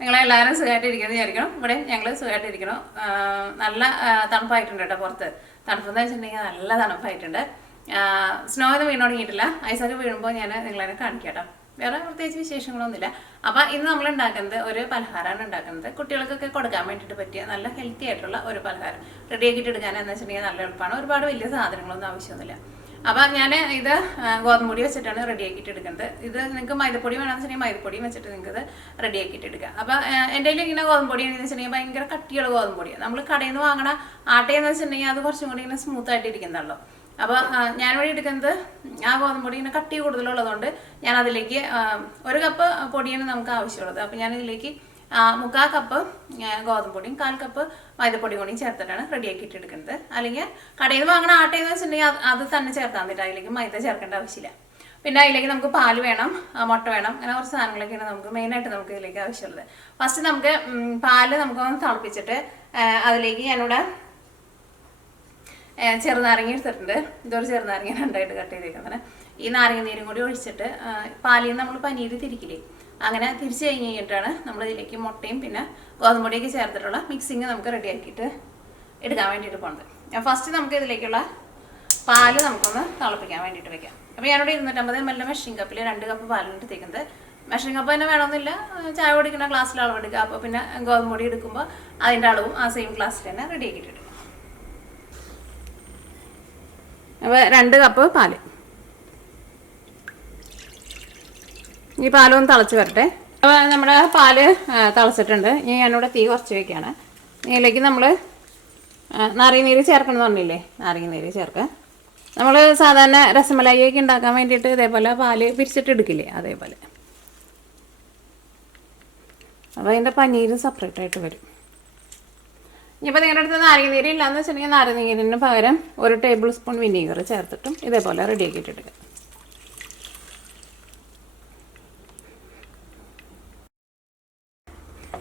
നിങ്ങളെല്ലാവരും സുഖമായിട്ടിരിക്കുന്നത് വിചാരിക്കണം. ഇവിടെ ഞങ്ങൾ സുഖമായിട്ടിരിക്കണം. നല്ല തണുപ്പായിട്ടുണ്ട് കേട്ടോ. പുറത്ത് തണുപ്പെന്ന് വെച്ചിട്ടുണ്ടെങ്കിൽ നല്ല തണുപ്പായിട്ടുണ്ട്. സ്നോ ഒന്നും വീണ് തുടങ്ങിയിട്ടില്ല. ഐസൊക്കെ വീഴുമ്പോൾ ഞാൻ നിങ്ങളെ കാണിക്കാം കേട്ടോ. വേറെ പ്രത്യേകിച്ച് വിശേഷങ്ങളൊന്നുമില്ല. അപ്പം ഇന്ന് നമ്മൾ ഉണ്ടാക്കുന്നത് ഒരു പലഹാരമാണ് ഉണ്ടാക്കുന്നത്. കുട്ടികൾക്കൊക്കെ കൊടുക്കാൻ വേണ്ടിയിട്ട് പറ്റിയ നല്ല ഹെൽത്തി ആയിട്ടുള്ള ഒരു പലഹാരം റെഡിയാക്കിയിട്ട് എടുക്കാനെന്ന് വെച്ചിട്ടുണ്ടെങ്കിൽ നല്ല എളുപ്പമാണ്. ഒരുപാട് വലിയ സാധനങ്ങളൊന്നും ആവശ്യമൊന്നുമില്ല. അപ്പം ഞാൻ ഇത് ഗോതമ്പൊടി വെച്ചിട്ടാണ് റെഡിയാക്കിയിട്ട് എടുക്കുന്നത്. ഇത് നിങ്ങൾക്ക് മൈദപ്പൊടി വേണമെന്ന് വെച്ചിട്ടുണ്ടെങ്കിൽ മൈദപ്പൊടിയും വെച്ചിട്ട് നിങ്ങൾക്ക് ഇത് റെഡിയാക്കിയിട്ട് എടുക്കാം. അപ്പം എൻ്റെ കയ്യിൽ ഇങ്ങനെ ഗോതമ്പൊടി എന്ന് വെച്ചിട്ടുണ്ടെങ്കിൽ ഭയങ്കര കട്ടിയുള്ള ഗോതമ്പൊടിയാണ്. നമ്മൾ കടയിൽ നിന്ന് വാങ്ങണ ആട്ടയെന്ന് വെച്ചിട്ടുണ്ടെങ്കിൽ അത് കുറച്ചും കൂടി ഇങ്ങനെ സ്മൂത്തായിട്ട് ഇരിക്കുന്നതാണല്ലോ. അപ്പോൾ ഞാനിവിടെ എടുക്കുന്നത് ആ ഗോതമ്പൊടി ഇങ്ങനെ കട്ടി കൂടുതലുള്ളതുകൊണ്ട് ഞാൻ അതിലേക്ക് 1 കപ്പ് പൊടിയാണ് നമുക്ക് ആവശ്യമുള്ളത്. അപ്പോൾ ഞാനിതിലേക്ക് 3/4 കപ്പ് ഗോതമ്പൊടിയും 1/4 കപ്പ് മൈദപ്പൊടിയും കൂടിയും ചേർത്തിട്ടാണ് റെഡിയാക്കിയിട്ട് എടുക്കുന്നത്. അല്ലെങ്കിൽ കടയിൽ നിന്ന് വാങ്ങണ ആട്ടയെന്ന് വെച്ചിട്ടുണ്ടെങ്കിൽ അത് തന്നെ ചേർത്താൽ മതി. അതിലേക്ക് മൈദ ചേർക്കേണ്ട ആവശ്യമില്ല. പിന്നെ അതിലേക്ക് നമുക്ക് പാല് വേണം, മുട്ട വേണം, അങ്ങനെ കുറച്ച് സാധനങ്ങളൊക്കെയാണ് നമുക്ക് മെയിനായിട്ട് നമുക്ക് ഇതിലേക്ക് ആവശ്യമുള്ളത്. ഫസ്റ്റ് നമുക്ക് പാല് നമുക്കൊന്ന് തിളപ്പിച്ചിട്ട് അതിലേക്ക് ഞാനിവിടെ ചെറുനാരങ്ങ എടുത്തിട്ടുണ്ട്. ഇതൊരു ചെറുനാരങ്ങ 2ആയിട്ട് കട്ട് ചെയ്തേക്കുന്നത്. ഈ നാരങ്ങ നീരും കൂടി ഒഴിച്ചിട്ട് പാലിൽ നമ്മൾ പനീർ തിരിക്കില്ലേ, അങ്ങനെ തിരിച്ച് കഴിഞ്ഞിട്ടാണ് നമ്മൾ ഇതിലേക്ക് മുട്ടയും പിന്നെ ഗോതമ്പൊടിയൊക്കെ ചേർത്തിട്ടുള്ള മിക്സിങ് നമുക്ക് റെഡിയാക്കിയിട്ട് എടുക്കാൻ വേണ്ടിയിട്ട് പോകുന്നത്. ഫസ്റ്റ് നമുക്ക് ഇതിലേക്കുള്ള പാല് നമുക്കൊന്ന് തിളപ്പിക്കാൻ വേണ്ടിയിട്ട് വെക്കാം. അപ്പോൾ ഞാനിവിടെ 250 ml മെഷറിംഗ് കപ്പിൽ 2 കപ്പ് പാലാണ് എടുത്തേക്കുന്നത്. മെഷറിംഗ് കപ്പ് തന്നെ വേണമെന്നില്ല, ചായ കുടിക്കുന്ന ഗ്ലാസ്സിൽ അളവ് എടുക്കുക. അപ്പോൾ പിന്നെ ഗോതമ്പൊടി എടുക്കുമ്പോൾ അതിൻ്റെ അളവും ആ സെയിം ഗ്ലാസ്സിൽ തന്നെ റെഡിയാക്കിയിട്ട് എടുക്കും. അപ്പോൾ 2 കപ്പ് പാല്. ഈ പാലൊന്ന് തിളച്ച് വരട്ടെ. അപ്പോൾ നമ്മുടെ പാല് തിളച്ചിട്ടുണ്ട്. ഇനി ഞാനിവിടെ തീ കുറച്ച് വയ്ക്കുകയാണ്. ഇതിലേക്ക് നമ്മൾ നാരങ്ങ ചേർക്കണം എന്ന് പറഞ്ഞില്ലേ, നാരങ്ങ നീര് ചേർക്കുക. നമ്മൾ സാധാരണ രസമലായിയൊക്കെ ഉണ്ടാക്കാൻ വേണ്ടിയിട്ട് ഇതേപോലെ പാല് പിരിച്ചിട്ട് എടുക്കില്ലേ, അതേപോലെ. അപ്പോൾ അതിൻ്റെ പനീര് സെപ്പറേറ്റ് ആയിട്ട് വരും. ഇനിയിപ്പോൾ നിങ്ങളുടെ അടുത്ത് നാരങ്ങ നീര് ഇല്ലയെന്ന് വെച്ചിട്ടുണ്ടെങ്കിൽ നാരങ്ങ നീരിന് പകരം 1 ടേബിൾ സ്പൂൺ വിനീഗർ ചേർത്തിട്ടും ഇതേപോലെ റെഡിയാക്കിയിട്ട് എടുക്കുക.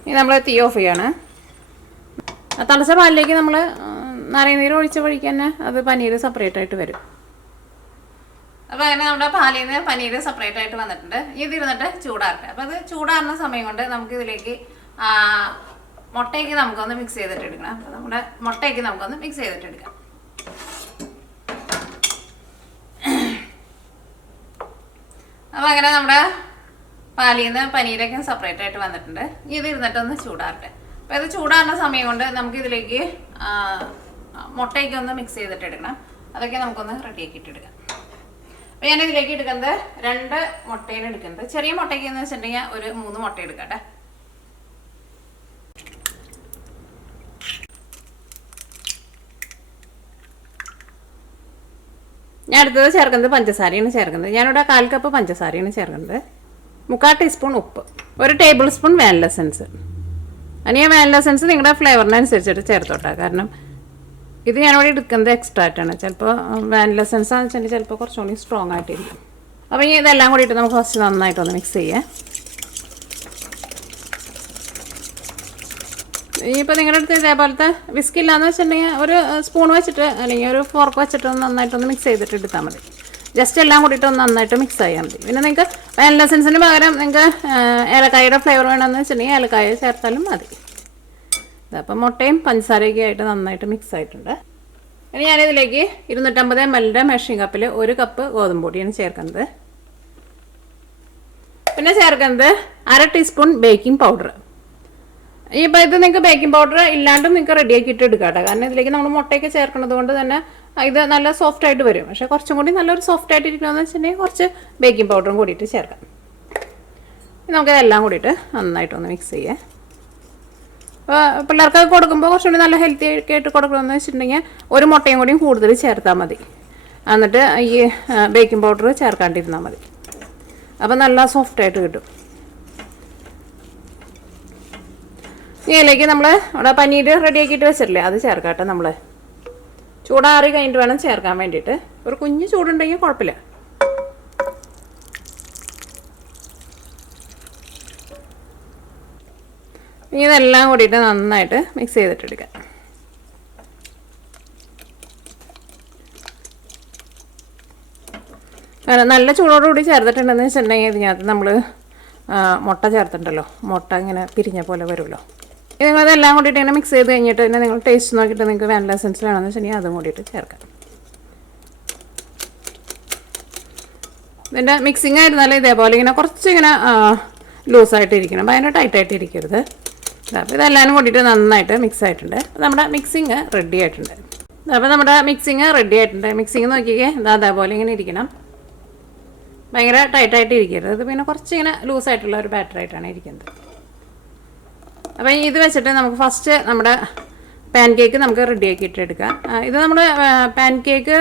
ഇനി നമ്മൾ തീ ഓഫ് ചെയ്യാണ്. തിളച്ച പാലിലേക്ക് നമ്മൾ നാരങ്ങ നീര് ഒഴിച്ച വഴിക്ക് തന്നെ അത് പനീര് സെപ്പറേറ്റ് ആയിട്ട് വരും. അപ്പോൾ അങ്ങനെ നമ്മുടെ പാലിൽ നിന്ന് പനീര് സെപ്പറേറ്റ് ആയിട്ട് വന്നിട്ടുണ്ട്. ഇതിരുന്നിട്ട് ചൂടാറട്ടെ. അപ്പോൾ അത് ചൂടാറുന്ന സമയം കൊണ്ട് നമുക്കിതിലേക്ക് മുട്ടയ്ക്ക് നമുക്കൊന്ന് മിക്സ് ചെയ്തിട്ട് എടുക്കണം. അപ്പോൾ നമ്മുടെ മുട്ടയ്ക്ക് നമുക്കൊന്ന് മിക്സ് ചെയ്തിട്ട് എടുക്കാം. അപ്പോൾ അങ്ങനെ നമ്മുടെ പാലിൽ നിന്ന് പനീരൊക്കെ സെപ്പറേറ്റ് ആയിട്ട് വന്നിട്ടുണ്ട്. ഇത് ഇരുന്നിട്ടൊന്ന് ചൂടാറട്ടെ. അപ്പോൾ ഇത് ചൂടാറുന്ന സമയം കൊണ്ട് നമുക്കിതിലേക്ക് മുട്ടയ്ക്ക് ഒന്ന് മിക്സ് ചെയ്തിട്ട് എടുക്കണം. അതൊക്കെ നമുക്കൊന്ന് റെഡിയാക്കിയിട്ട് എടുക്കാം. അപ്പോൾ ഞാനിതിലേക്ക് എടുക്കുന്നത് 2 മുട്ടയാണ് എടുക്കുന്നത്. ചെറിയ മുട്ടയ്ക്ക് എന്ന് വെച്ചിട്ടുണ്ടെങ്കിൽ ഒരു 3 മുട്ട എടുക്കട്ടെ. ഞാൻ അടുത്തത് ചേർക്കുന്നത് പഞ്ചസാരയാണ് ചേർക്കുന്നത്. ഞാനിവിടെ 1/4 കപ്പ് പഞ്ചസാരയാണ് ചേർക്കുന്നത്. 3/4 ടീസ്പൂൺ ഉപ്പ്, 1 ടേബിൾ സ്പൂൺ വാനില എസൻസ്. ഇനി ആ വാനില എസൻസ് നിങ്ങളുടെ ഫ്ലേവറിനനുസരിച്ചിട്ട് ചേർത്തോട്ടെ. കാരണം ഇത് ഞാനിവിടെ എടുക്കുന്നത് എക്സ്ട്രാക്റ്റാണ്. ചിലപ്പോൾ വാനില എസൻസ് ആണെന്ന് വെച്ചിട്ടുണ്ടെങ്കിൽ ചിലപ്പോൾ കുറച്ചുകൂടി സ്ട്രോങ് ആയിട്ടിരിക്കും. അപ്പോൾ ഇനി ഇതെല്ലാം കൂടിയിട്ട് നമുക്ക് ഫസ്റ്റ് നന്നായിട്ടൊന്ന് മിക്സ് ചെയ്യാം. ഇനിയിപ്പോൾ നിങ്ങളുടെ അടുത്ത് ഇതേപോലത്തെ വിസ്ക് ഇല്ലയെന്ന് വെച്ചിട്ടുണ്ടെങ്കിൽ ഒരു സ്പൂൺ വെച്ചിട്ട് അല്ലെങ്കിൽ ഒരു ഫോർക്ക് വെച്ചിട്ട് ഒന്ന് നന്നായിട്ടൊന്ന് മിക്സ് ചെയ്തിട്ട് എടുത്താൽ മതി. ജസ്റ്റ് എല്ലാം കൂടിയിട്ട് ഒന്ന് നന്നായിട്ട് മിക്സ് ചെയ്യാൻ മതി. പിന്നെ നിങ്ങൾക്ക് വാനില എസൻസിന് പകരം നിങ്ങൾക്ക് ഏലക്കായയുടെ ഫ്ലേവർ വേണമെന്ന് വെച്ചിട്ടുണ്ടെങ്കിൽ ഏലക്കായ ചേർത്താലും മതി. അപ്പോൾ മുട്ടയും പഞ്ചസാരയൊക്കെ ആയിട്ട് നന്നായിട്ട് മിക്സ് ആയിട്ടുണ്ട്. ഇനി ഞാനിതിലേക്ക് 250 ml മെഷറിംഗ് കപ്പിൽ 1 കപ്പ് ഗോതമ്പൊടിയാണ് ചേർക്കുന്നത്. പിന്നെ ചേർക്കുന്നത് 1/2 ടീസ്പൂൺ ബേക്കിംഗ് പൗഡർ. ഇപ്പോൾ ഇത് നിങ്ങൾക്ക് ബേക്കിംഗ് പൗഡർ ഇല്ലാണ്ടും നിങ്ങൾക്ക് റെഡിയാക്കിയിട്ട് എടുക്കാം കേട്ടോ. കാരണം ഇതിലേക്ക് നമ്മൾ മുട്ടയൊക്കെ ചേർക്കുന്നത് കൊണ്ട് തന്നെ ഇത് നല്ല സോഫ്റ്റ് ആയിട്ട് വരും. പക്ഷേ കുറച്ചും കൂടി നല്ലൊരു സോഫ്റ്റ് ആയിട്ട് ഇരിക്കണമെന്ന് വെച്ചിട്ടുണ്ടെങ്കിൽ കുറച്ച് ബേക്കിംഗ് പൗഡറും കൂടിയിട്ട് ചേർക്കാം. നമുക്കിതെല്ലാം കൂടിയിട്ട് നന്നായിട്ടൊന്ന് മിക്സ് ചെയ്യാം. അപ്പോൾ പിള്ളേർക്ക് കൊടുക്കുമ്പോൾ കുറച്ചുകൂടി നല്ല ഹെൽത്തി ആയിട്ട് കൊടുക്കണമെന്ന് വെച്ചിട്ടുണ്ടെങ്കിൽ 1 മുട്ടയും കൂടിയും കൂടുതൽ ചേർത്താൽ മതി. എന്നിട്ട് ഈ ബേക്കിംഗ് പൗഡർ ചേർക്കാണ്ടിരുന്നാൽ മതി. അപ്പോൾ നല്ല സോഫ്റ്റായിട്ട് കിട്ടും. ഇതിലേക്ക് നമ്മൾ അവിടെ പനീർ റെഡിയാക്കിയിട്ട് വെച്ചിട്ടില്ലേ, അത് ചേർക്കാം കേട്ടോ. നമ്മൾ ചൂടാറി കഴിഞ്ഞിട്ട് വേണം ചേർക്കാൻ വേണ്ടിയിട്ട്. ഒരു കുഞ്ഞ് ചൂടുണ്ടെങ്കിൽ കുഴപ്പമില്ല. ഇതെല്ലാം കൂടിയിട്ട് നന്നായിട്ട് മിക്സ് ചെയ്തിട്ടെടുക്കാം. നല്ല ചൂടോടുകൂടി ചേർത്തിട്ടുണ്ടെന്ന് വെച്ചിട്ടുണ്ടെങ്കിൽ ഇതിനകത്ത് നമ്മൾ മുട്ട ചേർത്തിട്ടുണ്ടല്ലോ, മുട്ട ഇങ്ങനെ പിരിഞ്ഞ പോലെ വരുമല്ലോ. ഇത് നിങ്ങളതെല്ലാം കൂടിയിട്ട് ഇങ്ങനെ മിക്സ് ചെയ്ത് കഴിഞ്ഞിട്ട് പിന്നെ നിങ്ങൾ ടേസ്റ്റ് നോക്കിയിട്ട് നിങ്ങൾക്ക് വാനില എസൻസ് വേണമെന്ന് വെച്ചിട്ടുണ്ടെങ്കിൽ അതും കൂടിയിട്ട് ചേർക്കാം. ഇതിൻ്റെ മിക്സിങ് ആയിരുന്നാലും ഇതേപോലെ ഇങ്ങനെ കുറച്ചിങ്ങനെ ലൂസായിട്ടിരിക്കണം, ഭയങ്കര ടൈറ്റായിട്ട് ഇരിക്കരുത്. അപ്പോൾ ഇതെല്ലാം കൂടിയിട്ട് നന്നായിട്ട് മിക്സ് ആയിട്ടുണ്ട്. നമ്മുടെ മിക്സിങ് റെഡി ആയിട്ടുണ്ട്. അപ്പോൾ നമ്മുടെ മിക്സിങ് റെഡി ആയിട്ടുണ്ട്. മിക്സിങ് നോക്കിക്കേ, അതേപോലെ ഇങ്ങനെ ഇരിക്കണം, ഭയങ്കര ടൈറ്റായിട്ട് ഇരിക്കരുത്. ഇത് പിന്നെ കുറച്ചിങ്ങനെ ലൂസായിട്ടുള്ള ഒരു ബാറ്ററായിട്ടാണ് ഇരിക്കുന്നത്. അപ്പോൾ ഇത് വെച്ചിട്ട് നമുക്ക് ഫസ്റ്റ് നമ്മുടെ പാൻ കേക്ക് നമുക്ക് റെഡിയാക്കിയിട്ട് എടുക്കാം. ഇത് നമ്മൾ പാൻ കേക്ക്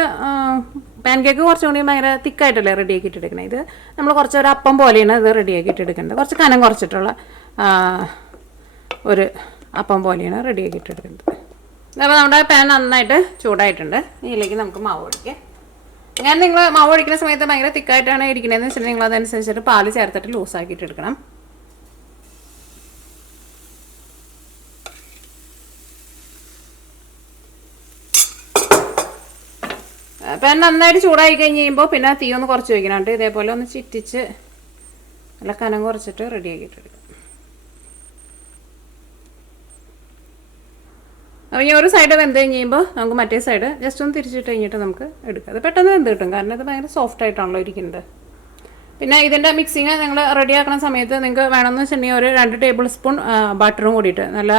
കുറച്ചും കൂടി ഭയങ്കര തിക്കായിട്ടല്ലേ റെഡിയാക്കിയിട്ട് എടുക്കണം. ഇത് നമ്മൾ കുറച്ചൊരു അപ്പം പോലെയാണ് ഇത് റെഡിയാക്കിയിട്ട് എടുക്കേണ്ടത്. കുറച്ച് കനം കുറച്ചിട്ടുള്ള ഒരു അപ്പം പോലെയാണ് റെഡിയാക്കിയിട്ട് എടുക്കുന്നത്. അപ്പോൾ നമ്മുടെ പാൻ നന്നായിട്ട് ചൂടായിട്ടുണ്ട്. ഇതിലേക്ക് നമുക്ക് മാവ് ഒഴിക്കാം. ഞാൻ നിങ്ങൾ മാവ് ഒഴിക്കുന്ന സമയത്ത് ഭയങ്കര തിക്കായിട്ടാണ് ഇരിക്കണതെന്ന് വെച്ചിട്ടുണ്ടെങ്കിൽ നിങ്ങൾ അതനുസരിച്ചിട്ട് പാല് ചേർത്തിട്ട് ലൂസാക്കിയിട്ട് എടുക്കണം. പാൻ നന്നായിട്ട് ചൂടായി കഴിഞ്ഞ് കഴിയുമ്പോൾ പിന്നെ തീ ഒന്ന് കുറച്ച് വയ്ക്കണം. ഇതേപോലെ ഒന്ന് ചിറ്റിച്ച് നല്ല കനം കുറച്ചിട്ട് റെഡിയാക്കിയിട്ട് എടുക്കാം. അപ്പോൾ ഈ ഒരു സൈഡ് വെന്ത് കഴിഞ്ഞ് കഴിയുമ്പോൾ നമുക്ക് മറ്റേ സൈഡ് ജസ്റ്റ് ഒന്ന് തിരിച്ചിട്ട് കഴിഞ്ഞിട്ട് നമുക്ക് എടുക്കാം. അത് പെട്ടെന്ന് വെന്ത് കിട്ടും, കാരണം ഇത് ഭയങ്കര സോഫ്റ്റ് ആയിട്ടാണല്ലോ ഇരിക്കുന്നത്. പിന്നെ ഇതിൻ്റെ മിക്സിങ് നിങ്ങൾ റെഡിയാക്കുന്ന സമയത്ത് നിങ്ങൾക്ക് വേണമെന്ന് വെച്ചിട്ടുണ്ടെങ്കിൽ ഒരു 2 ടേബിൾ സ്പൂൺ ബട്ടറും കൂടിയിട്ട്, നല്ല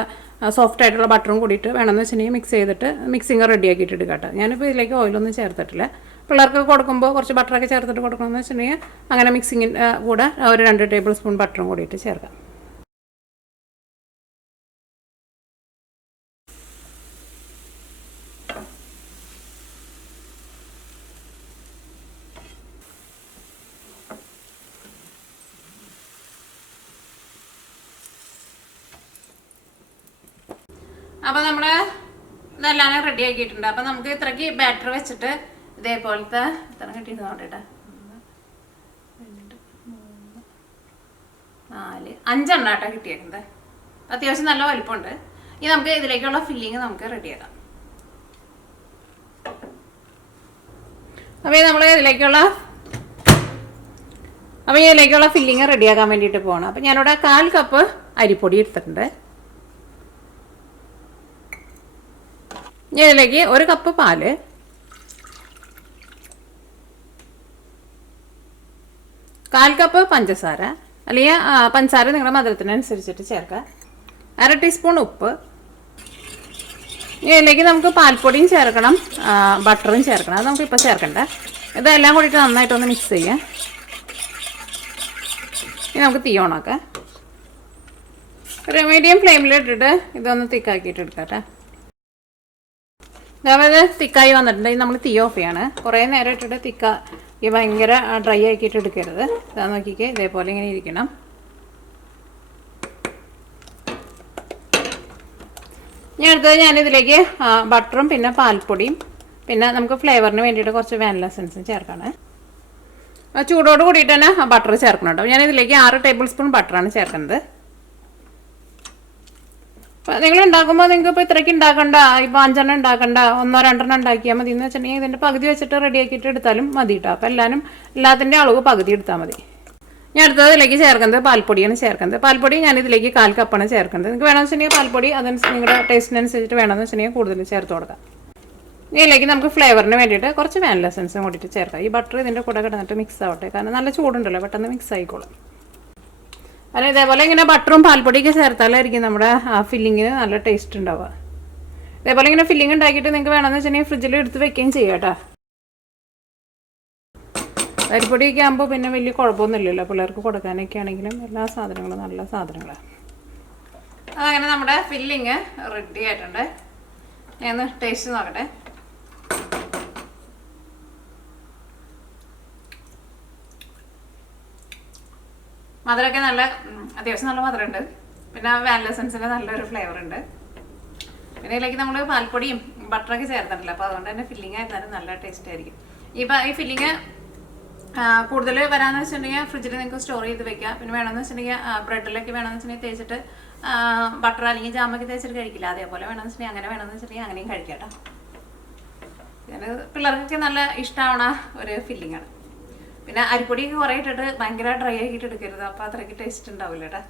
സോഫ്റ്റ് ആയിട്ടുള്ള ബട്ടറും കൂടിയിട്ട് വേണമെന്ന് വെച്ചിട്ടുണ്ടെങ്കിൽ മിക്സ് ചെയ്തിട്ട് മിക്സിങ് റെഡിയാക്കിയിട്ട് എടുക്കാം കേട്ടോ. ഞാനിപ്പോൾ ഇതിലേക്ക് ഓയിലൊന്നും ചേർത്തിട്ടില്ല. പിള്ളേർക്ക് കൊടുക്കുമ്പോൾ കുറച്ച് ബട്ടറൊക്കെ ചേർത്തിട്ട് കൊടുക്കണമെന്ന് വെച്ചിട്ടുണ്ടെങ്കിൽ അങ്ങനെ മിക്സിങ്ങിൻ്റെ കൂടെ ഒരു 2 ടേബിൾ സ്പൂൺ ബട്ടറും കൂടിയിട്ട് ചേർക്കാം. അപ്പോൾ നമ്മൾ ഇതെല്ലാം റെഡി ആക്കിയിട്ടുണ്ട്. അപ്പോൾ നമുക്ക് ഇത്രയ്ക്ക് ബാറ്റർ വെച്ചിട്ട് ഇതേപോലത്തെ ഇത്ര കിട്ടിയിട്ട് നോക്കട്ടെ, 4 5 എണ്ണാട്ടോ കിട്ടിയേക്കുന്നത്. അത്യാവശ്യം നല്ല വലിപ്പമുണ്ട്. ഇനി നമുക്ക് ഇതിലേക്കുള്ള ഫില്ലിങ് നമുക്ക് റെഡിയാക്കാം. അപ്പോൾ നമ്മൾ ഇതിലേക്കുള്ള ഫില്ലിങ് റെഡിയാക്കാൻ വേണ്ടിയിട്ട് പോകണം. അപ്പോൾ ഞാനിവിടെ 1/4 കപ്പ് അരിപ്പൊടി എടുത്തിട്ടുണ്ട്. ഇതിലേക്ക് 1 കപ്പ് പാല്, 1/4 കപ്പ് പഞ്ചസാര, അല്ലെങ്കിൽ പഞ്ചസാര നിങ്ങളുടെ മധുരത്തിനനുസരിച്ചിട്ട് ചേർക്കുക, 1/2 ടീസ്പൂൺ ഉപ്പ്. ഇതിലേക്ക് നമുക്ക് പാൽപ്പൊടിയും ചേർക്കണം, ബട്ടറും ചേർക്കണം. അത് നമുക്കിപ്പോൾ ചേർക്കണ്ട. ഇതെല്ലാം കൂടിയിട്ട് നന്നായിട്ടൊന്ന് മിക്സ് ചെയ്യാം. ഇനി നമുക്ക് തീ ഓണാക്കാം. ഒരു മീഡിയം ഫ്ലെയിമിലിട്ടിട്ട് ഇതൊന്ന് തിക്കാക്കിയിട്ട് എടുക്കാം. അതായത് തിക്കായി വന്നിട്ടുണ്ട്. നമ്മൾ തീ ഓഫ് ചെയ്യാണ്. കുറേ നേരം ഇട്ടിട്ട് ഈ ഭയങ്കര ഡ്രൈ ആക്കിയിട്ട് എടുക്കരുത്. ഇതാ നോക്കിക്കേ, ഇതേപോലെ ഇങ്ങനെ ഇരിക്കണം. ഞാനിതിലേക്ക് ബട്ടറും പിന്നെ പാൽപ്പൊടിയും പിന്നെ നമുക്ക് ഫ്ലേവറിന് വേണ്ടിയിട്ട് കുറച്ച് വാനില എസൻസും ചേർക്കാണ്. ചൂടോട് കൂടിയിട്ട് തന്നെ ബട്ടർ ചേർക്കണം കേട്ടോ. ഞാനിതിലേക്ക് 6 ടേബിൾ സ്പൂൺ ബട്ടറാണ് ചേർക്കുന്നത്. നിങ്ങൾ ഉണ്ടാക്കുമ്പോൾ നിങ്ങൾക്ക് ഇപ്പോൾ ഇത്രയ്ക്ക് ഉണ്ടാക്കണ്ട, ഇപ്പോൾ 5 എണ്ണം ഉണ്ടാക്കണ്ട, 1 2 എണ്ണം ഉണ്ടാക്കിയാൽ മതി എന്ന് വെച്ചിട്ടുണ്ടെങ്കിൽ ഇതിൻ്റെ പകുതി വെച്ചിട്ട് റെഡിയാക്കിയിട്ട് എടുത്താലും മതി കേട്ടോ. അപ്പോൾ എല്ലാത്തിൻ്റെ അളവ് പകുതി എടുത്താൽ മതി. ഞാൻ അടുത്തത് ഇതിലേക്ക് ചേർക്കുന്നത് പാൽപ്പൊടിയാണ് ചേർക്കുന്നത്. പാൽപ്പൊടി ഞാനിതിലേക്ക് 1/4 കപ്പാണ് ചേർക്കുന്നത്. നിങ്ങൾക്ക് വേണമെന്ന് വെച്ചിട്ടുണ്ടെങ്കിൽ പാൽപ്പൊടി അതനുസരിച്ച് നിങ്ങളുടെ ടേസ്റ്റിനനുസരിച്ചിട്ട് വേണമെന്ന് വെച്ചിട്ടുണ്ടെങ്കിൽ കൂടുതൽ ചേർത്ത് കൊടുക്കാം. ഇതിലേക്ക് നമുക്ക് ഫ്ലേവറിന് വേണ്ടിയിട്ട് കുറച്ച് വാനില എസൻസും കൂടിയിട്ട് ചേർക്കാം. ഈ ബട്ടർ ഇതിൻ്റെ കൂടെ കിടന്നിട്ട് മിക്സ് ആവട്ടെ, കാരണം നല്ല ചൂടുണ്ടല്ലോ, പെട്ടെന്ന് മിക്സ് ആയിക്കോളും. അല്ല ഇതേപോലെ ഇങ്ങനെ ബട്ടറും പാൽപ്പൊടിയൊക്കെ ചേർത്താലായിരിക്കും നമ്മുടെ ഫില്ലിങ്ങിന് നല്ല ടേസ്റ്റ് ഉണ്ടാവുക. ഇതേപോലെ ഇങ്ങനെ ഫില്ലിങ് ഉണ്ടാക്കിയിട്ട് നിങ്ങൾക്ക് വേണമെന്ന് വെച്ചിട്ടുണ്ടെങ്കിൽ ഫ്രിഡ്ജിൽ എടുത്ത് വെക്കുകയും ചെയ്യാം കേട്ടോ. അരിപ്പൊടിയൊക്കെ ആകുമ്പോൾ പിന്നെ വലിയ കുഴപ്പമൊന്നുമില്ലല്ലോ, പിള്ളേർക്ക് കൊടുക്കാനൊക്കെ ആണെങ്കിലും എല്ലാ സാധനങ്ങളും നല്ല സാധനങ്ങളാണ്. അതങ്ങനെ നമ്മുടെ ഫില്ലിങ് റെഡി ആയിട്ടുണ്ട്. ഞാൻ ടേസ്റ്റ് നോക്കട്ടെ. മധുരമൊക്കെ അത്യാവശ്യം നല്ല മധുരമുണ്ട്. പിന്നെ വാനില എസൻസിൻ്റെ നല്ലൊരു ഫ്ലേവർ ഉണ്ട്. പിന്നെ ഇതിലേക്ക് നമ്മൾ പാൽപ്പൊടിയും ബട്ടറൊക്കെ ചേർത്തിട്ടില്ല, അപ്പോൾ അതുകൊണ്ട് തന്നെ ഫില്ലിങ് ആയിരുന്നാലും നല്ല ടേസ്റ്റ് ആയിരിക്കും. ഈ ഫില്ലിങ് കൂടുതൽ വരാമെന്ന് വെച്ചിട്ടുണ്ടെങ്കിൽ ഫ്രിഡ്ജിൽ നിങ്ങൾക്ക് സ്റ്റോർ ചെയ്ത് വെക്കാം. പിന്നെ വേണമെന്ന് വെച്ചിട്ടുണ്ടെങ്കിൽ ബ്രെഡിലൊക്കെ വേണമെന്ന് വെച്ചിട്ടുണ്ടെങ്കിൽ തേച്ചിട്ട് ബട്ടർ അല്ലെങ്കിൽ ജാമൊക്കെ തേച്ചിട്ട് കഴിക്കില്ല, അതേപോലെ വേണമെന്ന് വെച്ചിട്ടുണ്ടെങ്കിൽ അങ്ങനെ വേണമെന്ന് വെച്ചിട്ടുണ്ടെങ്കിൽ അങ്ങനെയും കഴിക്കാം കേട്ടോ. പിള്ളേർക്കൊക്കെ നല്ല ഇഷ്ടമാവണ ഒരു ഫില്ലിങ്ങാണ്. പിന്നെ അരിപ്പൊടിയൊക്കെ കുറേ ഇട്ടിട്ട് ഭയങ്കര ഡ്രൈ ആക്കിയിട്ട് എടുക്കരുത്, അപ്പോൾ അത്രയ്ക്ക് ടേസ്റ്റ് ഉണ്ടാവില്ല കേട്ടോ.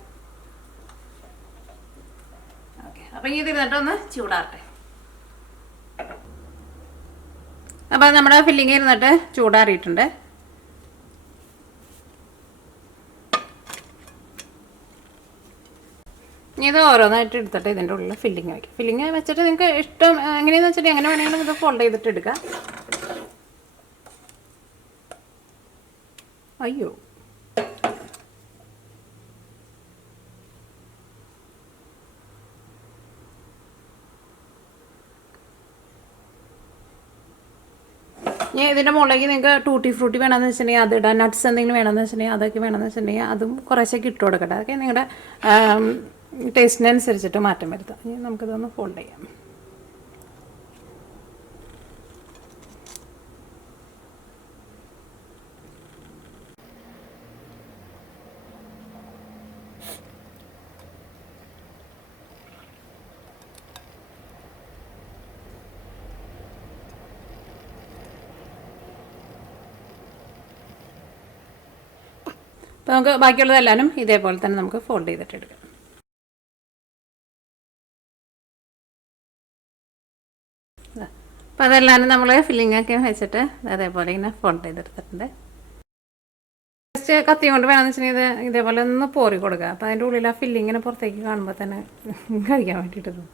ഓക്കെ, അപ്പം ഇനി ഇരുന്നിട്ടൊന്ന് ചൂടാറട്ടെ. അപ്പം നമ്മുടെ ഫില്ലിങ് ഇരുന്നിട്ട് ചൂടാറിയിട്ടുണ്ട്. ഇത് ഓരോന്നായിട്ട് എടുത്തിട്ട് ഇതിൻ്റെ ഉള്ളിൽ ഫില്ലിങ് വയ്ക്കും. ഫില്ലിങ് വെച്ചിട്ട് നിങ്ങൾക്ക് ഇഷ്ടം എങ്ങനെയാണെന്ന് വെച്ചിട്ട് എങ്ങനെ വേണമെങ്കിലും ഇത് ഫോൾഡ് ചെയ്തിട്ട് എടുക്കാം. അയ്യോ, ഞാൻ ഇതിൻ്റെ മുകളിലേക്ക് നിങ്ങൾക്ക് ടൂട്ടി ഫ്രൂട്ടി വേണമെന്ന് വെച്ചിട്ടുണ്ടെങ്കിൽ അത് ഇടാം, നട്ട്സ് എന്തെങ്കിലും വേണമെന്ന് വെച്ചിട്ടുണ്ടെങ്കിൽ അതൊക്കെ വേണമെന്ന് വെച്ചിട്ടുണ്ടെങ്കിൽ അതും കുറേശ്ശൊക്കെ ഇട്ട് കൊടുക്കട്ടെ. അതൊക്കെ നിങ്ങളുടെ ടേസ്റ്റിനനുസരിച്ചിട്ട് മാറ്റം വരുത്താം. ഇനി നമുക്കിതൊന്ന് ഫോൾഡ് ചെയ്യാം. അപ്പോൾ നമുക്ക് ബാക്കിയുള്ളതെല്ലാവരും ഇതേപോലെ തന്നെ നമുക്ക് ഫോൾഡ് ചെയ്തിട്ട് എടുക്കാം. അപ്പോൾ അതെല്ലാവരും നമ്മൾ ഫില്ലിങ്ങൊക്കെ വെച്ചിട്ട് അതേപോലെ ഇങ്ങനെ ഫോൾഡ് ചെയ്തെടുത്തിട്ടുണ്ട്. ജസ്റ്റ് കത്തി കൊണ്ട് വേണമെന്ന് വെച്ചിട്ടുണ്ടെങ്കിൽ ഇതേപോലെ ഒന്ന് പോറി കൊടുക്കുക. അപ്പോൾ അതിൻ്റെ ഉള്ളിൽ ആ ഫില്ലിങ്ങിനെ പുറത്തേക്ക് കാണുമ്പോൾ തന്നെ കഴിക്കാൻ വേണ്ടിയിട്ട് തോന്നും.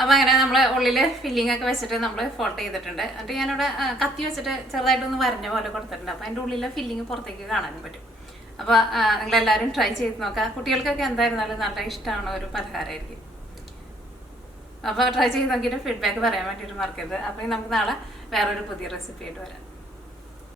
അപ്പോൾ അങ്ങനെ നമ്മൾ ഉള്ളിൽ ഫില്ലിംഗ് ഒക്കെ വെച്ചിട്ട് നമ്മൾ ഫോൾഡ് ചെയ്തിട്ടുണ്ട്. എന്നിട്ട് ഞാനിവിടെ കത്തി വെച്ചിട്ട് ചെറുതായിട്ടൊന്ന് വരഞ്ഞ പോലെ കൊടുത്തിട്ടുണ്ട്. അപ്പോൾ അതിൻ്റെ ഉള്ളിലെ ഫില്ലിങ് പുറത്തേക്ക് കാണാനും പറ്റും. അപ്പോൾ നിങ്ങളെല്ലാവരും ട്രൈ ചെയ്ത് നോക്കാം. കുട്ടികൾക്കൊക്കെ എന്തായിരുന്നാലും നല്ല ഇഷ്ടമാണ്, ഒരു പലഹാരമായിരിക്കും. അപ്പോൾ ട്രൈ ചെയ്ത് നോക്കിയിട്ട് ഫീഡ്ബാക്ക് പറയാൻ വേണ്ടിയിട്ട് മറക്കരുത്. അപ്പോൾ നമുക്ക് നാളെ വേറൊരു പുതിയ റെസിപ്പി ആയിട്ട് വരാം.